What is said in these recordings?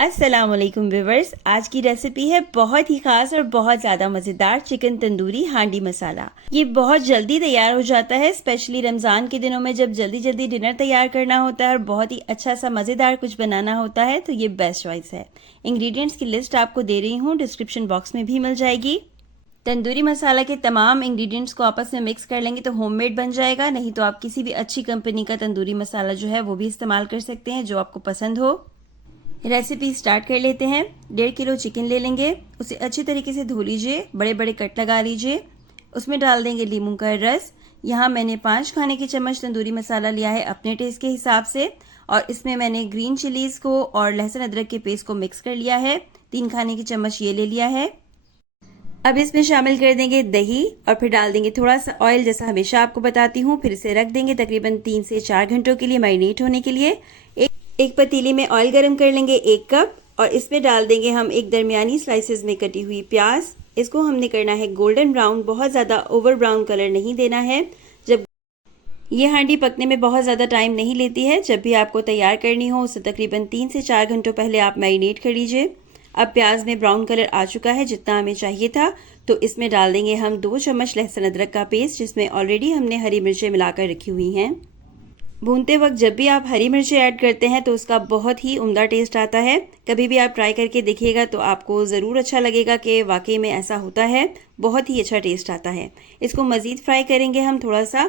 अस्सलाम वालेकुम व्यूवर्स। आज की रेसिपी है बहुत ही खास और बहुत ज़्यादा मज़ेदार चिकन तंदूरी हांडी मसाला। ये बहुत जल्दी तैयार हो जाता है, स्पेशली रमज़ान के दिनों में जब जल्दी जल्दी डिनर तैयार करना होता है और बहुत ही अच्छा सा मज़ेदार कुछ बनाना होता है तो ये बेस्ट चॉइस है। इंग्रेडिएंट्स की लिस्ट आपको दे रही हूँ, डिस्क्रिप्शन बॉक्स में भी मिल जाएगी। तंदूरी मसाला के तमाम इंग्रेडिएंट्स को आपस में मिक्स कर लेंगे तो होममेड बन जाएगा, नहीं तो आप किसी भी अच्छी कंपनी का तंदूरी मसाला जो है वो भी इस्तेमाल कर सकते हैं जो आपको पसंद हो। रेसिपी स्टार्ट कर लेते हैं। 1.5 किलो चिकन ले लेंगे, उसे अच्छी तरीके से धो लीजिए, बड़े बड़े कट लगा लीजिए। उसमें डाल देंगे नींबू का रस। यहाँ मैंने 5 खाने के चम्मच तंदूरी मसाला लिया है अपने टेस्ट के हिसाब से, और इसमें मैंने ग्रीन चिलीज को और लहसुन अदरक के पेस्ट को मिक्स कर लिया है। 3 खाने की चम्मच ये ले लिया है। अब इसमें शामिल कर देंगे दही और फिर डाल देंगे थोड़ा सा ऑयल, जैसा हमेशा आपको बताती हूँ। फिर इसे रख देंगे तकरीबन 3 से 4 घंटों के लिए मैरिनेट होने के लिए। एक पतीली में ऑयल गरम कर लेंगे 1 कप, और इसमें डाल देंगे हम एक दरमियानी स्लाइसेस में कटी हुई प्याज। इसको हमने करना है गोल्डन ब्राउन, बहुत ज़्यादा ओवर ब्राउन कलर नहीं देना है। जब ये हांडी पकने में बहुत ज़्यादा टाइम नहीं लेती है, जब भी आपको तैयार करनी हो उससे तकरीबन 3 से 4 घंटों पहले आप मैरिनेट कर लीजिए। अब प्याज में ब्राउन कलर आ चुका है जितना हमें चाहिए था, तो इसमें डाल देंगे हम 2 चम्मच लहसुन अदरक का पेस्ट, जिसमें ऑलरेडी हमने हरी मिर्चें मिलाकर रखी हुई हैं। भूनते वक्त जब भी आप हरी मिर्ची ऐड करते हैं तो उसका बहुत ही उम्दा टेस्ट आता है। कभी भी आप ट्राई करके देखिएगा तो आपको ज़रूर अच्छा लगेगा कि वाकई में ऐसा होता है, बहुत ही अच्छा टेस्ट आता है। इसको मज़ीद फ्राई करेंगे हम थोड़ा सा।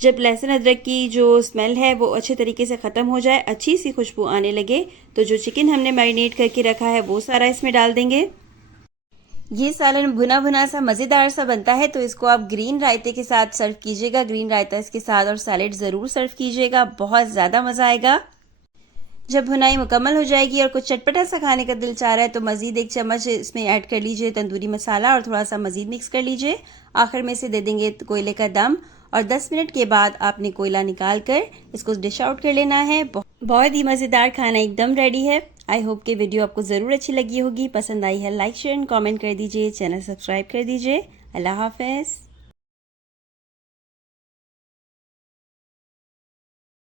जब लहसुन अदरक की जो स्मेल है वो अच्छे तरीके से ख़त्म हो जाए, अच्छी सी खुशबू आने लगे, तो जो चिकन हमने मैरिनेट करके रखा है वो सारा इसमें डाल देंगे। ये सालन भुना भुना सा मज़ेदार सा बनता है, तो इसको आप ग्रीन रायते के साथ सर्व कीजिएगा। ग्रीन रायता इसके साथ और सैलेड ज़रूर सर्व कीजिएगा, बहुत ज़्यादा मज़ा आएगा। जब भुनाई मुकम्मल हो जाएगी और कुछ चटपटा सा खाने का दिल चाह रहा है तो मज़ीद 1 चम्मच इसमें ऐड कर लीजिए तंदूरी मसाला और थोड़ा सा मज़ीद मिक्स कर लीजिए। आखिर में इसे दे देंगे कोयले का दम, और 10 मिनट के बाद आपने कोयला निकाल कर इसको डिश आउट कर लेना है। बहुत ही मज़ेदार खाना एकदम रेडी है। आई होप कि वीडियो आपको ज़रूर अच्छी लगी होगी। पसंद आई है लाइक शेयर एंड कमेंट कर दीजिए, चैनल सब्सक्राइब कर दीजिए। अल्लाह हाफ़िज़।